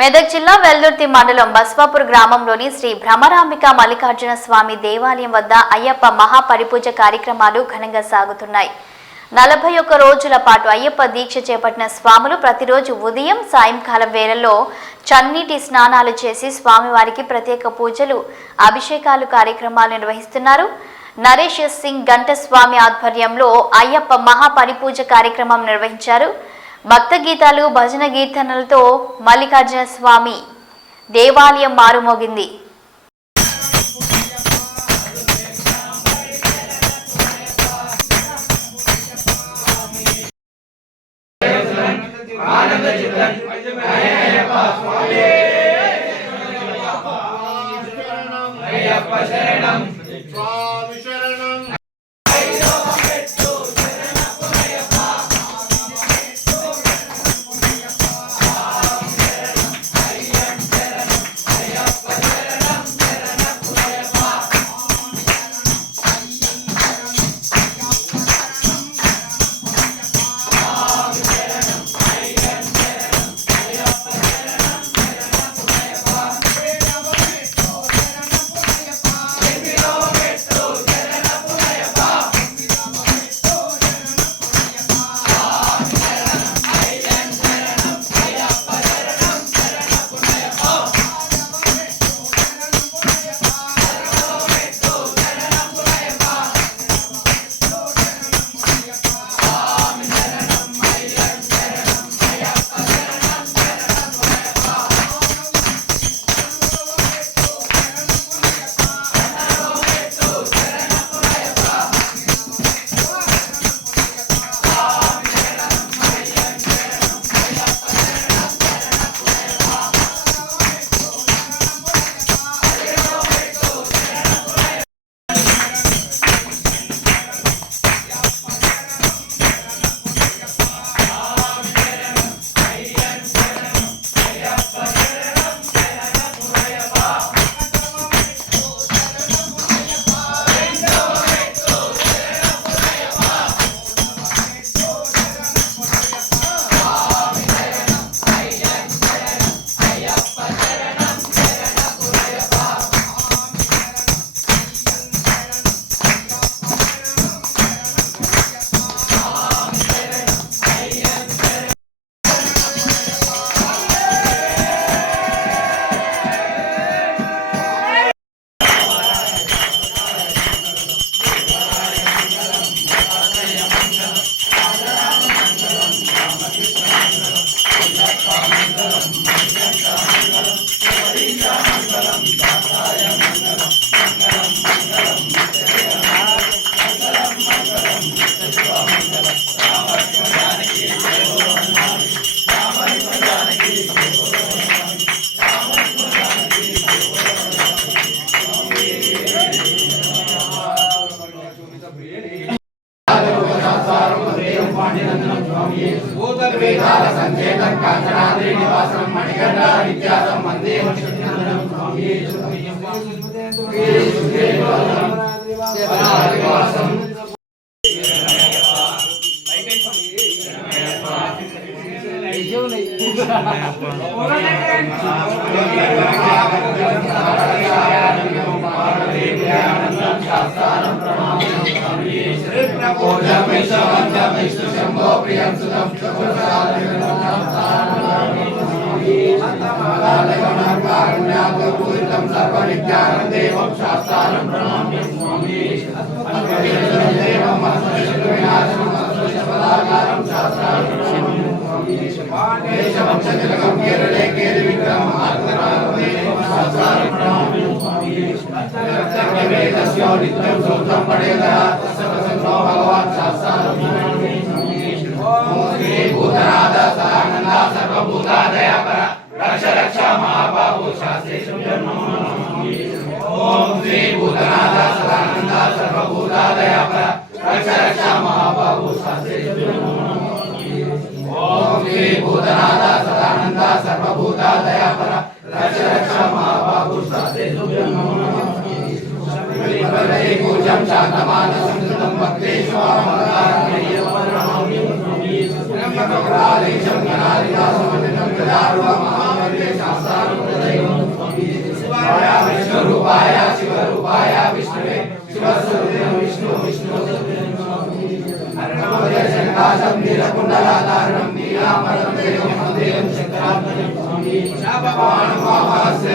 మెదక్ జిల్లా వెల్దుర్తి మండలం బస్వాపూర్ గ్రామంలోని శ్రీ భ్రమరాంబిక మల్లికార్జున స్వామి దేవాలయం వద్ద అయ్యప్ప మహాపరిపూజ కార్యక్రమాలు ఘనంగా సాగుతున్నాయి. 41 రోజుల పాటు అయ్యప్ప దీక్ష చేపట్టిన స్వాములు ప్రతిరోజు ఉదయం సాయంకాలం వేళల్లో చన్నీటి స్నానాలు చేసి స్వామివారికి ప్రత్యేక పూజలు అభిషేకాలు కార్యక్రమాలు నిర్వహిస్తున్నారు. నరేష్ సింగ్ గంటస్వామి ఆధ్వర్యంలో అయ్యప్ప మహాపరిపూజ కార్యక్రమం నిర్వహించారు. భక్త గీతాలు భజన కీర్తనలతో మల్లికార్జున స్వామి దేవాలయం మారుమోగింది. Om ప్రకాశం నీలకుండలాధారణం నీలాంబరం దేవం వందేయం శంకరాత్మజం స్వామి శాపవాణం వామహస్య